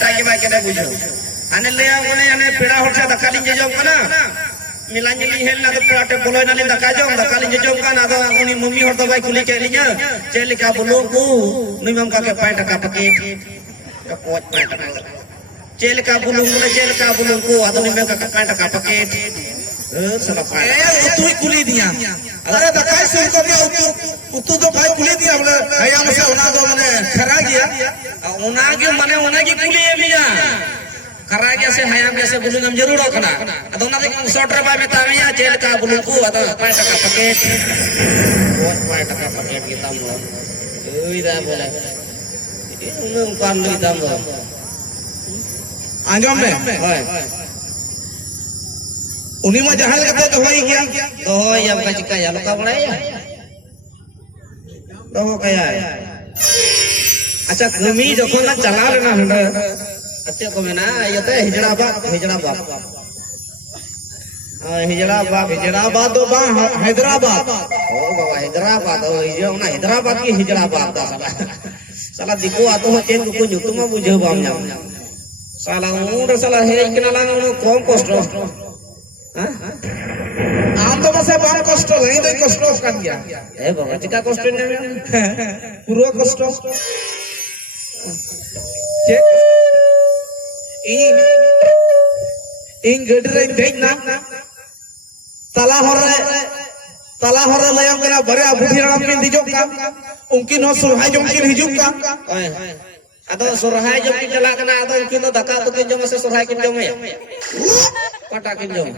time bye केने बुझो आने ले आने आने पेड़ा होठा दकाली जजोम कना मिलानी ली हेल ना तो पेड़ाटे बोलोय नाली दकाली जजोम कना तो उनी मम्मी हर तो बाय कुली के लिया चेलिका बुलुं को निमम का के 5 टका पैकेट का पोच 5 टका चेलिका बुलुं को आदो निमम का 5 टका पैकेट साला पाए तू ही कुली दिया अरे दकाई से को भी उतु तो भाई कुली दिया बोले भैया से ओना तो माने खरा गया ओना के माने ओना की कुली लिया खरा गया से हयाम के से बुलुं हम जरूर रखना अदो ना 100 रुपए में तामिया चेल का बुलुं को अदो 5 टका पैकेट बहुत 5 टका पैकेट की दाम लो ओई दा बोले उन कान ली दाम लो आंजम में होय उन्हीं में जहां लगता तो होई गया तो हो या का चिका या लोका बड़ा या तो हो कया अच्छा कमी जखो ना चला लेना हंड अच्छा को में ना ये तो हिजड़ा बाप तो बा हैदराबाद ओ बाबा हैदराबाद ओ ये ना हैदराबाद की हिजड़ाबाद दा साला दिको आतो हो चेन को जुतुमा बुझे बाम जाम साला उन साला हे इकना लांग कम कष्ट आम तो बस बार कष्ट नहीं तो कष्ट कर दिया ए बाबा चिका कष्ट नहीं पूरा कष्ट चेक इन गडरे देखना तला हरे लयम कना बरे बुढ़ी राम के दिजो का उनकी नो सुरहाय जम के हिजु का अदो सुरहाय जम के चला कना अदो उनकी नो धक्का तो के जम से सुरहाय के जम पटा के जम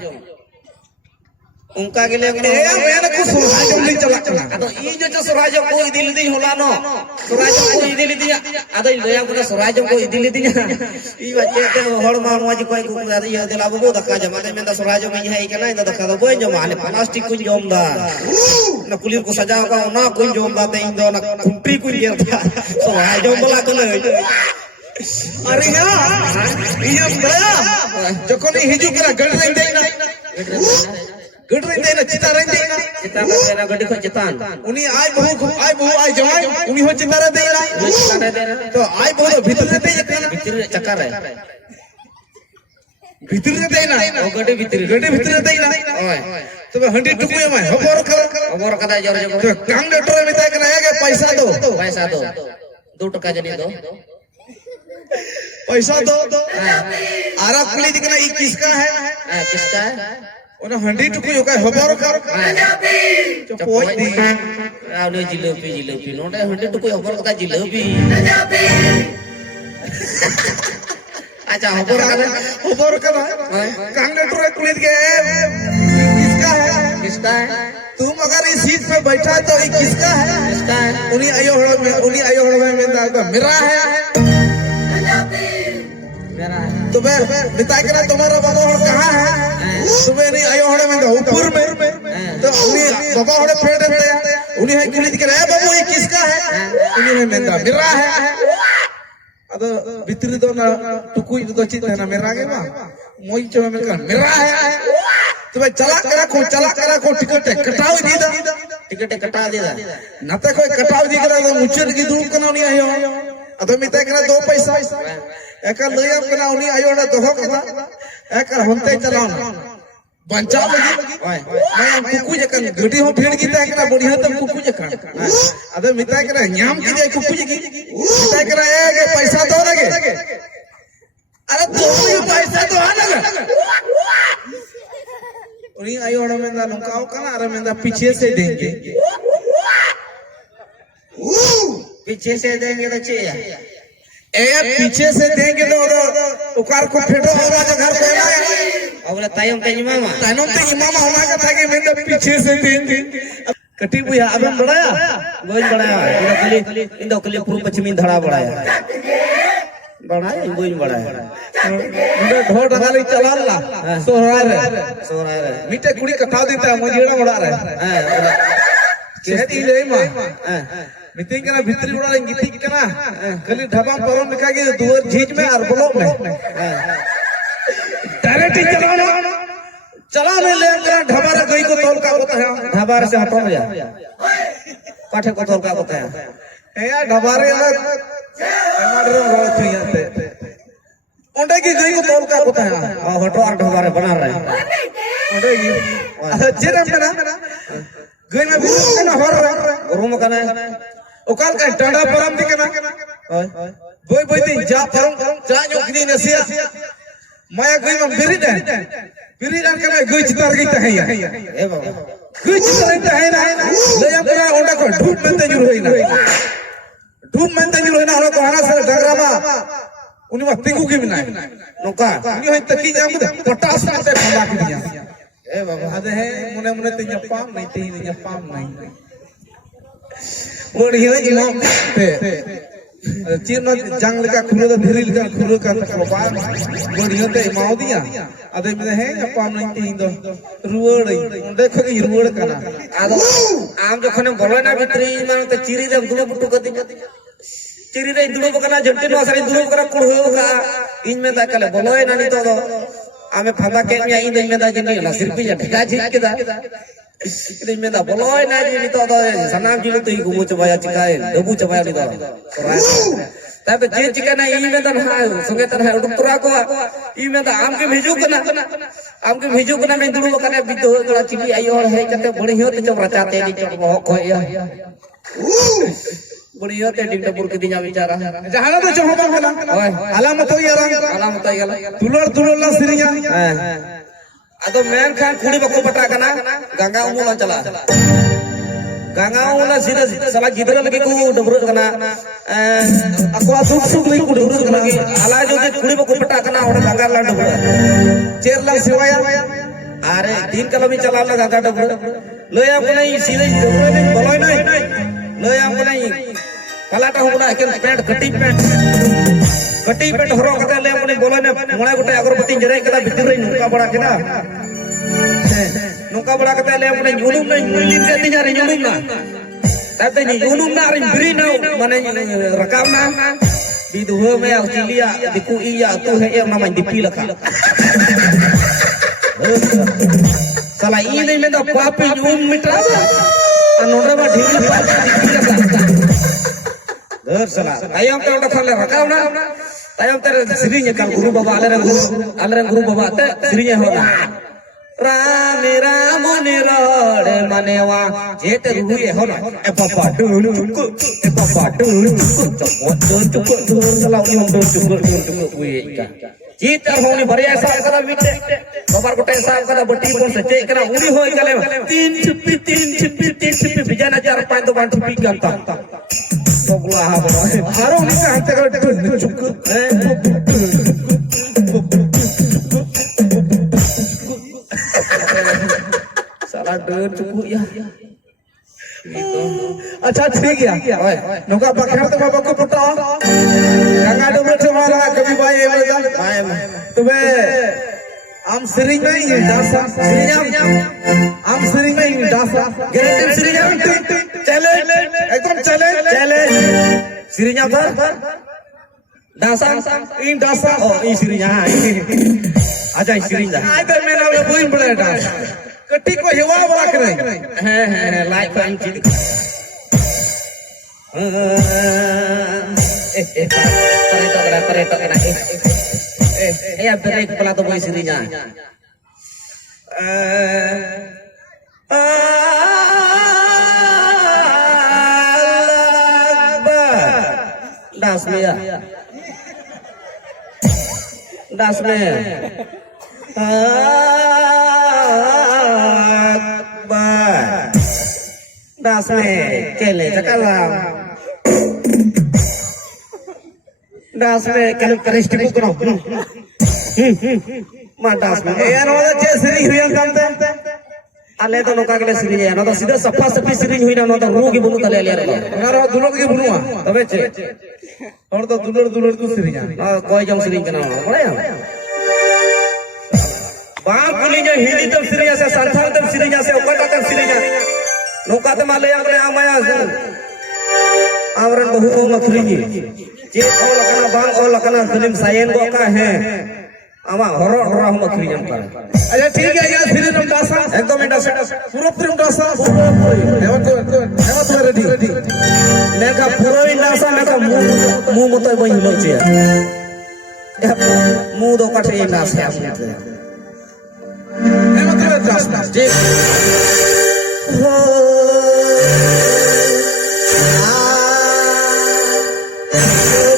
उनका के लिए मैंने कुछ सुरहाय जम नहीं चला कना अदो ई जो सुरहाय जम को इदिल दी होला नो सुरहाय जम को इदिल दिया अदो लयम कना सुरहाय जम को इदिल दिया ई बच्चे के हड़ मार माज कोई को दादी ये दिला बबो धक्का जमा दे में सुरहाय जम ही है के ना धक्का तो कोई जमा ने प्लास्टिक को जम दा ना पुलिस को सजा का ना कोई जम दा ते इंदो ना खुंटी को जेता सुरहाय जम बोला कने अरे यार ये बड़ा जकोनी हिजु करा गडरे देना चितारे देना गड्डी को चितान उनी आय बहु आय जमाय उनी हो चितारे देना तो आय बहु भीतर दे भीतर चक्कर है भीतर देना ओ गड्डी भीतर देना ओए तो हंडी टुकुए में हबर कदा जोर तो काम लेटर में तय कराया के पैसा दो 2 टका जनी दो पैसा दो आरा कुली दिखना ये किसका है उन्हें हंडी टुकुई होगा हबर कर जो पोई दी आवने जिलेबी नोटे हंडी टुकुई हबर कदा जिलेबी अच्छा हबर कर कांगनेटर कुली के किसका है तुम अगर इस सीट पे बैठा है तो ये किसका है उन्हीं आयो में मेरा है तो मैं बिता के तुम्हारा बाबा हड़ कहाँ है तुम्हें नहीं आयो हड़े में ऊपर में तो उन्हीं बाबा हड़े पेड़ में उन्हीं है कुली के रहे बाबू ये किसका है उन्हीं है मेरा है अदो भीतर तो ना टुकुई तो चित है ना मेरा के बा मोई चो मेरा है तो भाई चला करा को टिकट कटाव दी दा टिकट कटा दे दा ना तो कोई कटाव दी करा तो मुचर की दूर कनो नहीं आयो अदो मिता करा 2 पैसा एकर लयम कना उनी आयो ना दोहो कथा एकर होते चलाओ ना बंचा लगी ओए मैं कुकु जकन गडी हो भेड़ की एकरा बढ़िया त कुकु जकन अबे मिता करा न्याम की दे कुकु जकी मिता करा ए के पैसा दो लगे अरे तो पैसा तो आ लगे उनी आयो ना में ना नुकाओ कना अरे में पीछे से देंगे तो चाहिए ए पीछे से देंगे तो उकार को फेटो होगा जो घर पे आए अब तायम ते इमामा होना का था कि मैं पीछे से देंगे कटी बुया अब हम बढ़ाया गोज बढ़ाया इंदो कली पूर्व पश्चिमी धड़ा बढ़ाया गोज बढ़ाया इंदो ढोल ढगाली चला ला सोहराय रे मीठे कुड़ी कथा देता मजीड़ा बढ़ा रहा है कहती ले मां मिटिंग कना भीतरी उड़ा गिटिंग कना खाली ढबा परम लिखा के दुवर झीज में और ब्लॉक में डायरेक्ट चला में ले कना ढबा रे गई को तोल का होता है ढबा से हटो जा काठे को तोल का होता है ए यार ढबा रे मर्डर बहुत थी यहां पे ओंडे की गई को तोल का होता है हटो आठ हमारे बना रहे ओंडे की जेरम कना गई में बिरु कना हर रूम कने ओकाल का डांडा परम दी कना बोई बोई दी जा परम जा योगनी नसिया माया गई में बिरी दे कना गई चितार गई तहे ए बाबा गई चितार तहे ना ले या कना ओंडा को धूप में ते जुर होइना धूप में ते जुर होइना हलो को हाना से डगरामा उनी मा तिगु की बिना नोका उनी होय तकी जाम दे पटास में ते फंदा की दिया ए बाबा अदे है मुने मुने ते जपाम नहीं ते जपाम नहीं बढ़िया इमाम पे चीरना जंग लगा खुलो दा धीरी लगा खुलो का बाबा बढ़िया ते इमाम दिया अदे में है जपाम नहीं ते दो रुवड़ देखो की रुवड़ कना आदो आम जखने बोलो ना भितरी मानो ते चिरी दे दुलो पुटु कति चिरी दे दुलो बकना झंटे नो सारी दुलो बकना कुड़ो का इन में ता कले बोलो ना नी तो दो आमे फंदा के मिया इन में दा जनी ला सिर पे ढका झिक के दा इन में दा बोलो ना जी नी तो दो सनाम जी तो ही गुमो चबाया चिकाए दबु चबाया नी दो तब जे चिका ना इन में दा हा संगे ता उडुक तुरा को इन में दा आम के भेजू कना मैं दुलो बकना बिदो तोड़ा चिली आई और है कते बड़ी हो ते चब रचाते नी चब हो खोया बढ़िया ते डिंडा पुर के दिना बिचारा जहाना तो चोहबा होला अलामत हो यार तुलर तुलला सिरिया अदो मैन खान खुड़ी बको पटा कना गंगा उमुला चला गंगा उमुला सीधा साला गिदरा लगे को डबरो कना अकवा दुख सुख नहीं को डबरो कना आला जो के खुड़ी बको पटा कना ओडा गंगा ला डबरो चेरला सिवाया अरे दिन कलो में चला लगा गंगा डबरो लोया को नहीं सीधे डबरो नहीं बोलोय नहीं लोया को नहीं पलाटा होला के पेट कटी पेट हरो कते ले अपने बोलो ने मोणे गोटे अगरबत्ती जरे कदा भीतर रे नुका बड़ा केना नुका बड़ा कते ले अपने जुलुम ने मुलिम के तिजा रे जुलुम ना तते नि जुलुम ना रे बिरी ना माने रकाम ना बिदुह में चिलिया दिकु इया तु है ए नाम दिपी लखा साला ई नहीं में तो पापी जुम मिटा नोडे बा ढील पाप दर साला तायम ते ओडा खाले रकाव ना तायम ते सिरिंग कल गुरु बाबा आले गुरु बाबा ते सिरिंग होला राम राम निरोड़े मनेवा जेते रुए होला ए बाबा डुन चुक साला उनी हम डुन चुक हुए का जीत होनी भरिया सा करा मिटे बाबा गोटे सा करा बटी कोन से चे करा उनी होय गले तीन छिपी बिजाना 4-5 दो बांट छिपी करता बगुला हा बड़ा हारो उनी का हाथ कर चुक साला डर चुक या अच्छा ठीक है नोका बखर तो बाबा को पटा गंगा डुबे से वाला कभी भाई ए लगा तुम्हें आम सिरिंग में ही डासा आम सिरिंग में ही डासा गेट सिरिंग चले एकदम चले सिरिंग पर डासा इन डासा ओ ई सिरिंग अच्छा सिरिंग आज तो मेरा वो बोइन बड़ा डासा कटी को हिवा वाला करे है लाइक फाइन चीज परे तो करा अब ब्रेक पला तो बोई सिरी जा दास में दास में चले चकला दास में कल करिष्ठ को करो मां दास में ए नो जे सिरी हुई कामते अले तो नोका के सिरी है ना तो सीधा सफा सफी सिरी हुई ना तो रोगी बुनु तले ले रे ना दुलड़ के बुनुआ तबे छे और तो दुलड़ तू सिरी जा कोई जम सिरी कना बड़े बाप कुली जो हिंदी तब सिरी से संथाल तब सिरी से ओकटा तब सिरी नौका तो माले अपने आमाया आवरण बहु मखरी जे ओ लकना बाल ओ लकना फिल्म सायन गो का है आमा हरो हरो मखरी जम का अच्छा ठीक है यार फिर हम डासा एकदम डासा पूरा फिल्म डासा हेमंत रेडी मैं का पूरा डासा मैं का मुंह मत बई हिलो छे मुंह दो कटे ना से आप એ મતલબ ત્રાસના जी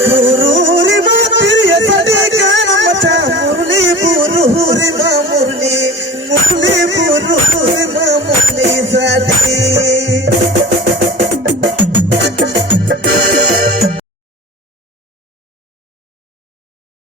बुरुरी मातीर येसाठी गाण मचा मुरली बुरुरी मा मुरली मुरली बुरुरी मा मुरली साठी